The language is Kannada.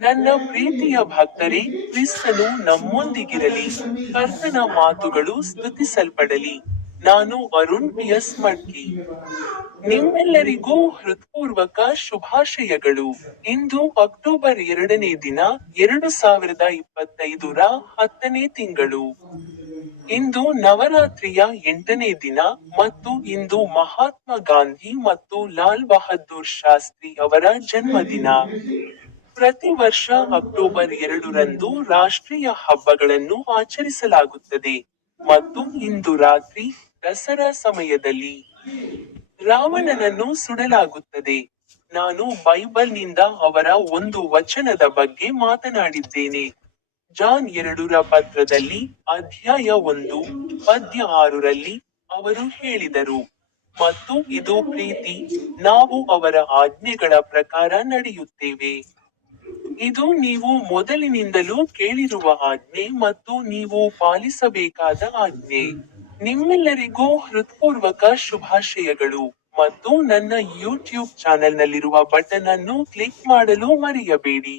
ನನ್ನ ಪ್ರೀತಿಯ ಭಕ್ತರೇ, ಕ್ರಿಸ್ತನು ನಮ್ಮೊಂದಿಗಿರಲಿ, ಕರ್ತನ ಮಾತುಗಳು ಸ್ತುತಿಸಲ್ಪಡಲಿ. ನಾನು ಅರುಣ್ ಪಿ ಎಸ್ ಮಡ್ಕಿ. ನಿಮ್ಮೆಲ್ಲರಿಗೂ ಹೃತ್ಪೂರ್ವಕ ಶುಭಾಶಯಗಳು. ಇಂದು ಅಕ್ಟೋಬರ್ ಎರಡನೇ ದಿನ, ಎರಡು ಸಾವಿರದ ಇಪ್ಪತ್ತೈದರ ಹತ್ತನೇ ತಿಂಗಳು. ಇಂದು ನವರಾತ್ರಿಯ ಎಂಟನೇ ದಿನ ಮತ್ತು ಇಂದು ಮಹಾತ್ಮ ಗಾಂಧಿ ಮತ್ತು ಲಾಲ್ ಬಹದ್ದೂರ್ ಶಾಸ್ತ್ರಿ ಅವರ ಜನ್ಮದಿನ. ಪ್ರತಿ ವರ್ಷ ಅಕ್ಟೋಬರ್ ಎರಡರಂದು ರಾಷ್ಟ್ರೀಯ ಹಬ್ಬಗಳನ್ನು ಆಚರಿಸಲಾಗುತ್ತದೆ. ಮತ್ತು ಇಂದು ರಾತ್ರಿ ದಸರಾ ಸಮಯದಲ್ಲಿ ರಾವಣನನ್ನು ಸುಡಲಾಗುತ್ತದೆ. ನಾನು ಬೈಬಲ್ನಿಂದ ಅವರ ಒಂದು ವಚನದ ಬಗ್ಗೆ ಮಾತನಾಡಿದ್ದೇನೆ. ಜಾನ್ ಎರಡರ ಪತ್ರದಲ್ಲಿ ಅಧ್ಯಾಯ ಒಂದು ಪದ್ಯ ಆರರಲ್ಲಿ ಅವರು ಹೇಳಿದರು. ಮತ್ತು ಇದು ಪ್ರೀತಿ, ನಾವು ಅವರ ಆಜ್ಞೆಗಳ ಪ್ರಕಾರ ನಡೆಯುತ್ತೇವೆ. ಇದು ನೀವು ಮೊದಲಿನಿಂದಲೂ ಕೇಳಿರುವ ಆಜ್ಞೆ ಮತ್ತು ನೀವು ಪಾಲಿಸಬೇಕಾದ ಆಜ್ಞೆ. ನಿಮ್ಮೆಲ್ಲರಿಗೂ ಹೃತ್ಪೂರ್ವಕ ಶುಭಾಶಯಗಳು ಮತ್ತು ನನ್ನ ಯೂಟ್ಯೂಬ್ ಚಾನೆಲ್ನಲ್ಲಿರುವ ಬಟನ್ ಅನ್ನು ಕ್ಲಿಕ್ ಮಾಡಲು ಮರೆಯಬೇಡಿ.